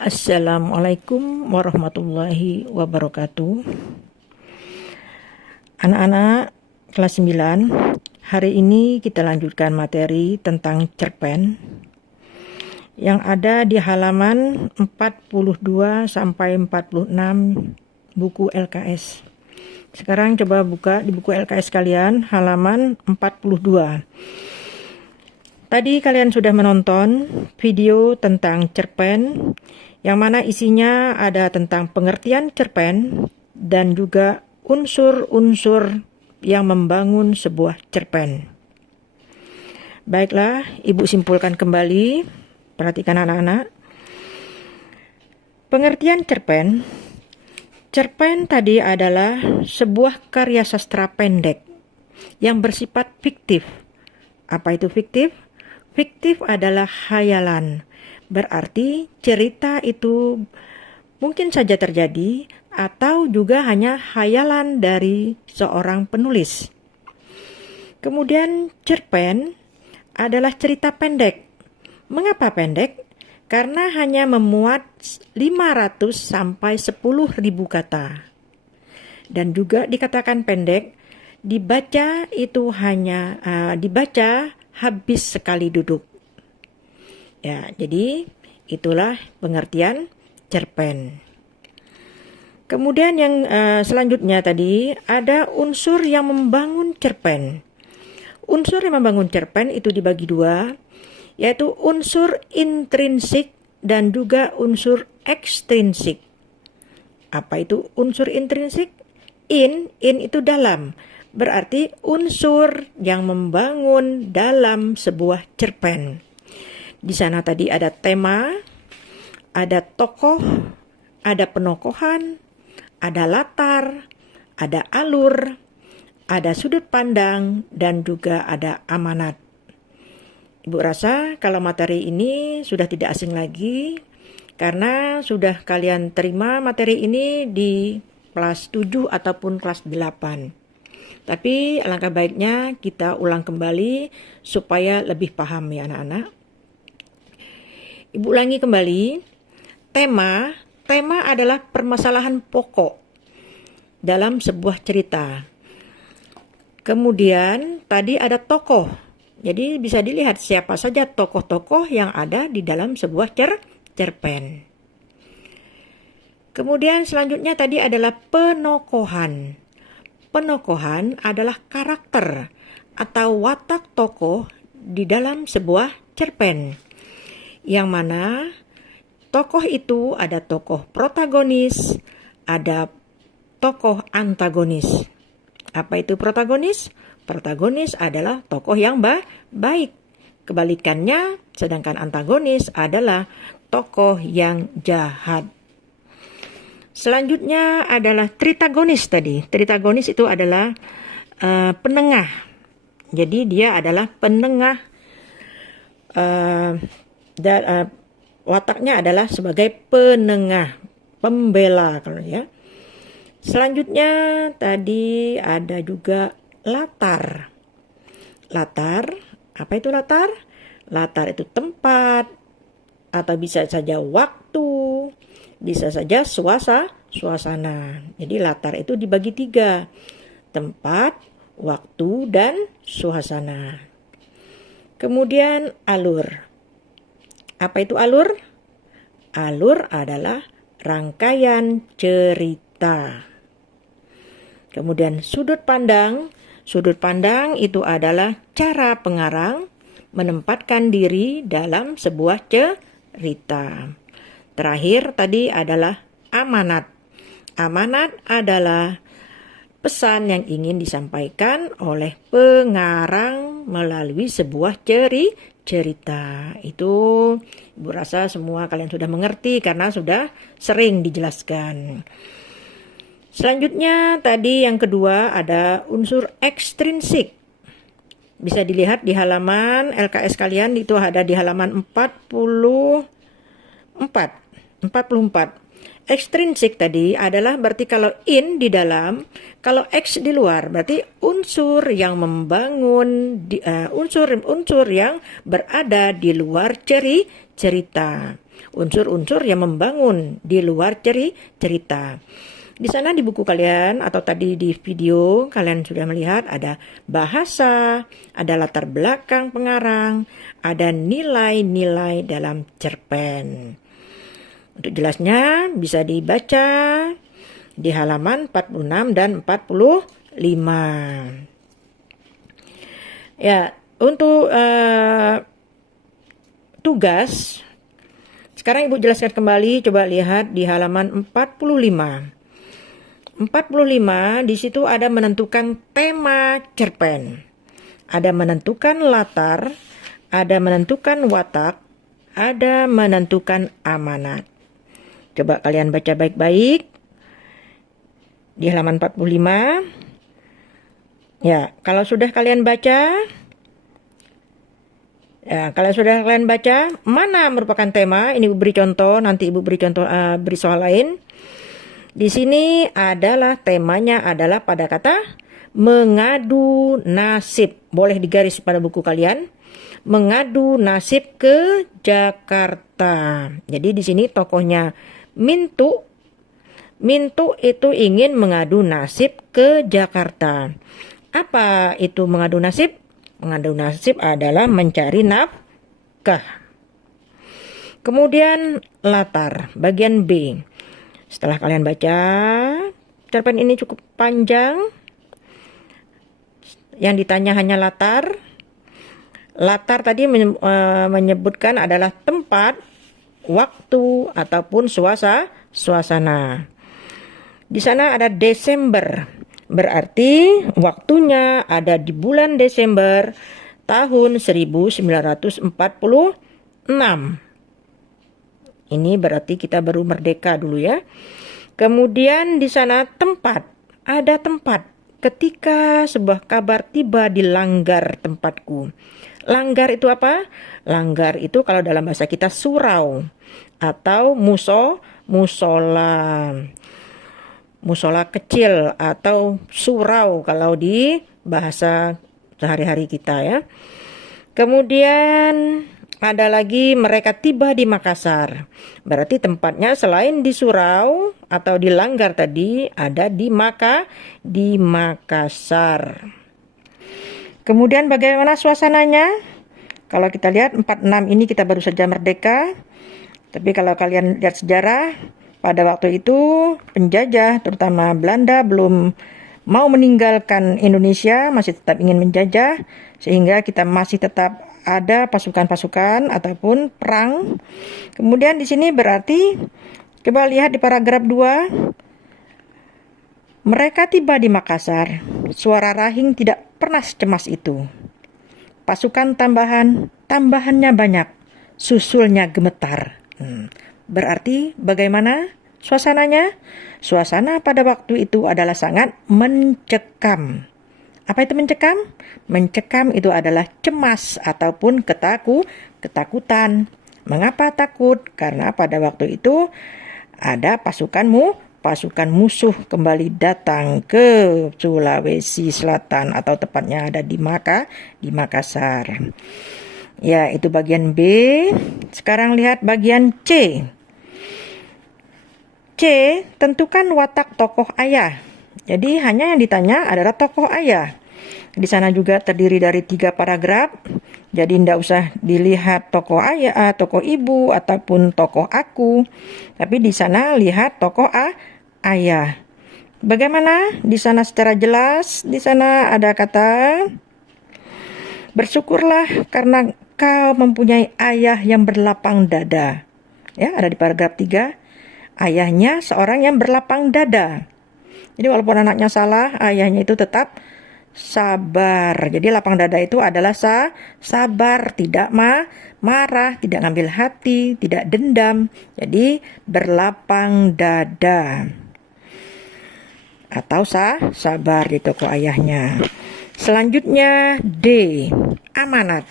Assalamualaikum warahmatullahi wabarakatuh. Anak-anak kelas 9, hari ini kita lanjutkan materi tentang cerpen yang ada di halaman 42 sampai 46 buku LKS. Sekarang coba buka di buku LKS kalian halaman 42. Tadi kalian sudah menonton video tentang cerpen yang mana isinya ada tentang pengertian cerpen dan juga unsur-unsur yang membangun sebuah cerpen. Baiklah, Ibu simpulkan kembali. Perhatikan anak-anak. Pengertian cerpen. Cerpen tadi adalah sebuah karya sastra pendek yang bersifat fiktif. Apa itu fiktif? Fiktif adalah khayalan. Berarti cerita itu mungkin saja terjadi atau juga hanya khayalan dari seorang penulis. Kemudian cerpen adalah cerita pendek. Mengapa pendek? Karena hanya memuat 500 sampai 10.000 kata. Dan juga dikatakan pendek, dibaca itu hanya dibaca habis sekali duduk. Ya, jadi itulah pengertian cerpen. Kemudian yang selanjutnya tadi ada unsur yang membangun cerpen. Unsur yang membangun cerpen itu dibagi dua, yaitu unsur intrinsik dan juga unsur ekstrinsik. Apa itu unsur intrinsik? In itu dalam. Berarti unsur yang membangun dalam sebuah cerpen. Di sana tadi ada tema, ada tokoh, ada penokohan, ada latar, ada alur, ada sudut pandang, dan juga ada amanat. Ibu rasa kalau materi ini sudah tidak asing lagi, karena sudah kalian terima materi ini di kelas 7 ataupun kelas 8. Tapi alangkah baiknya kita ulang kembali supaya lebih paham ya anak-anak. Ibu ulangi kembali, tema adalah permasalahan pokok dalam sebuah cerita. Kemudian tadi ada tokoh, jadi bisa dilihat siapa saja tokoh-tokoh yang ada di dalam sebuah cerpen. Kemudian selanjutnya tadi adalah penokohan. Penokohan adalah karakter atau watak tokoh di dalam sebuah cerpen. Yang mana tokoh itu ada tokoh protagonis, ada tokoh antagonis. Apa itu protagonis? Protagonis adalah tokoh yang baik. Kebalikannya, sedangkan antagonis adalah tokoh yang jahat. Selanjutnya adalah tritagonis tadi. Tritagonis itu adalah penengah. Jadi dia adalah penengah. Wataknya adalah sebagai penengah, pembela kalau ya. Selanjutnya tadi ada juga latar. Latar, apa itu latar? Latar itu tempat atau bisa saja waktu, bisa saja suasana. Jadi latar itu dibagi 3, tempat, waktu, dan suasana. Kemudian alur. Apa itu alur? Alur adalah rangkaian cerita. Kemudian sudut pandang. Sudut pandang itu adalah cara pengarang menempatkan diri dalam sebuah cerita. Terakhir tadi adalah amanat. Amanat adalah pesan yang ingin disampaikan oleh pengarang melalui sebuah cerita. Itu Ibu rasa semua kalian sudah mengerti karena sudah sering dijelaskan. Selanjutnya tadi yang kedua ada unsur ekstrinsik. Bisa dilihat di halaman LKS kalian, itu ada di halaman 44. Ekstrinsik tadi adalah berarti kalau in di dalam, kalau X di luar, berarti unsur yang membangun, unsur yang berada di luar cerita. unsur-unsur yang membangun di luar cerita. Di sana di buku kalian atau tadi di video kalian sudah melihat ada bahasa, ada latar belakang pengarang, ada nilai-nilai dalam cerpen. Untuk jelasnya bisa dibaca di halaman 46 dan 45. Ya, untuk tugas, sekarang Ibu jelaskan kembali, coba lihat di halaman 45. 45 di situ ada menentukan tema cerpen. Ada menentukan latar, ada menentukan watak, ada menentukan amanat. Coba kalian baca baik-baik di halaman 45. Ya, kalau sudah kalian baca, mana merupakan tema? Ini Ibu beri contoh, nanti Ibu beri contoh, beri soal lain. Di sini adalah temanya adalah pada kata mengadu nasib. Boleh digaris pada buku kalian. Mengadu nasib ke Jakarta. Jadi di sini tokohnya Mintu. Mintu itu ingin mengadu nasib ke Jakarta. Apa itu mengadu nasib? Mengadu nasib adalah mencari nafkah. Kemudian latar, bagian B. Setelah kalian baca, cerpen ini cukup panjang. Yang ditanya hanya latar. Latar tadi menyebutkan adalah tempat, waktu, ataupun suasana. Di sana ada Desember. Berarti waktunya ada di bulan Desember tahun 1946. Ini berarti kita baru merdeka dulu ya. Kemudian di sana tempat. Ada tempat. Ketika sebuah kabar tiba di langgar tempatku. Langgar itu apa? Langgar itu kalau dalam bahasa kita surau. Atau musola. Musola kecil atau surau kalau di bahasa sehari-hari kita ya. Kemudian ada lagi mereka tiba di Makassar. Berarti tempatnya selain di surau atau di langgar tadi ada di Makassar. Kemudian bagaimana suasananya? Kalau kita lihat 46 ini kita baru saja merdeka. Tapi kalau kalian lihat sejarah, pada waktu itu penjajah terutama Belanda belum mau meninggalkan Indonesia, masih tetap ingin menjajah, sehingga kita masih tetap ada pasukan-pasukan ataupun perang. Kemudian di sini berarti coba lihat di paragraf 2. Mereka tiba di Makassar. Suara rahing tidak pernah secemas itu. Pasukan tambahannya banyak. Susulnya gemetar. Berarti bagaimana suasananya? Suasana pada waktu itu adalah sangat mencekam. Apa itu mencekam? Mencekam itu adalah cemas ataupun ketakutan. Mengapa takut? Karena pada waktu itu ada pasukan musuh kembali datang ke Sulawesi Selatan atau tepatnya ada di Makassar. Ya, itu bagian B. Sekarang lihat bagian C. C, tentukan watak tokoh ayah. Jadi hanya yang ditanya adalah tokoh ayah. Di sana juga terdiri dari 3 paragraf. Jadi tidak usah dilihat tokoh ayah, tokoh ibu, ataupun tokoh aku. Tapi di sana lihat tokoh ayah. Bagaimana? Di sana secara jelas, di sana ada kata, bersyukurlah karena kau mempunyai ayah yang berlapang dada. Ya, ada di paragraf 3. Ayahnya seorang yang berlapang dada. Jadi walaupun anaknya salah, ayahnya itu tetap sabar. Jadi lapang dada itu adalah sabar, tidak marah, tidak ngambil hati, tidak dendam. Jadi berlapang dada. Atau sabar di toko ayahnya. Selanjutnya D, amanat.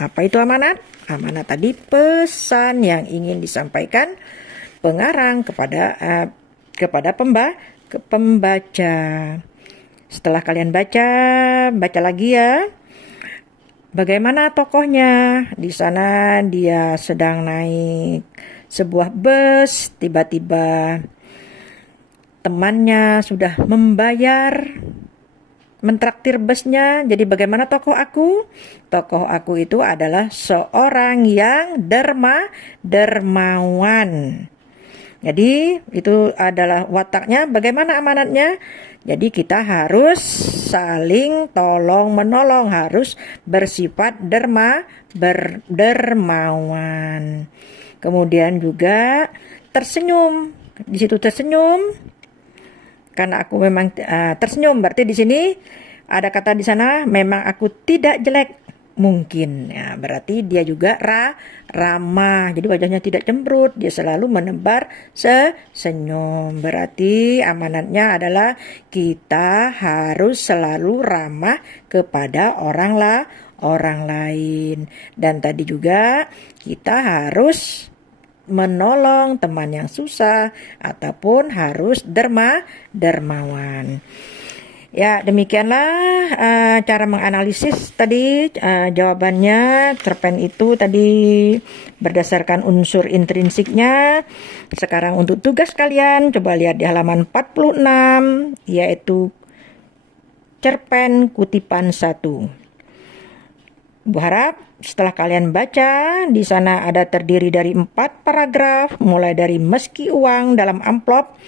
Apa itu amanat? Amanat tadi pesan yang ingin disampaikan pengarang kepada pembaca. Setelah kalian baca lagi ya. Bagaimana tokohnya? Di sana dia sedang naik sebuah bus, tiba-tiba temannya sudah membayar, mentraktir busnya. Jadi bagaimana tokoh aku? Tokoh aku itu adalah seorang yang dermawan. Jadi itu adalah wataknya. Bagaimana amanatnya? Jadi kita harus saling tolong menolong, harus bersifat dermawan. Kemudian juga tersenyum. Di situ tersenyum. Karena aku memang tersenyum, berarti di sini ada kata di sana memang aku tidak jelek mungkin. Ya, berarti dia juga ramah. Jadi wajahnya tidak cemberut, dia selalu menebar senyum. Berarti amanatnya adalah kita harus selalu ramah kepada orang lain. Dan tadi juga kita harus menolong teman yang susah ataupun harus dermawan. Ya, demikianlah cara menganalisis tadi. Jawabannya cerpen itu tadi berdasarkan unsur intrinsiknya. Sekarang untuk tugas kalian, coba lihat di halaman 46, yaitu cerpen kutipan 1. Ibu harap setelah kalian baca, di sana ada terdiri dari 4 paragraf, mulai dari meski uang dalam amplop,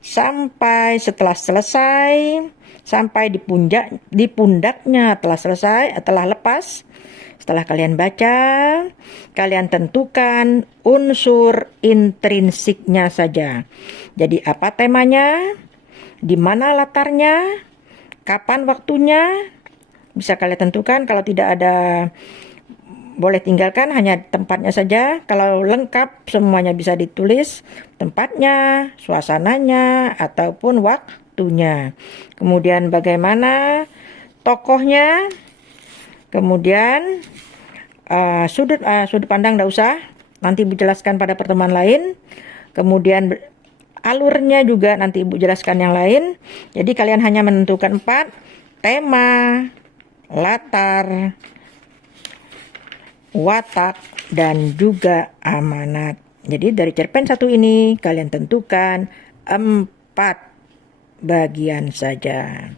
sampai setelah selesai, sampai di pundaknya telah selesai, telah lepas. Setelah kalian baca, kalian tentukan unsur intrinsiknya saja. Jadi apa temanya, di mana latarnya, kapan waktunya, bisa kalian tentukan. Kalau tidak ada, boleh tinggalkan, hanya tempatnya saja. Kalau lengkap, semuanya bisa ditulis, tempatnya, suasananya, ataupun waktunya. Kemudian bagaimana tokohnya, kemudian sudut pandang tidak usah, nanti Ibu jelaskan pada pertemuan lain. Kemudian alurnya juga nanti Ibu jelaskan yang lain. Jadi kalian hanya menentukan 4, tema, latar, watak, dan juga amanat. Jadi dari cerpen 1 ini kalian tentukan 4 bagian saja.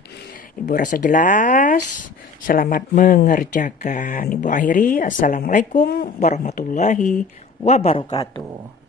Ibu rasa jelas. Selamat mengerjakan. Ibu akhiri. Assalamualaikum warahmatullahi wabarakatuh.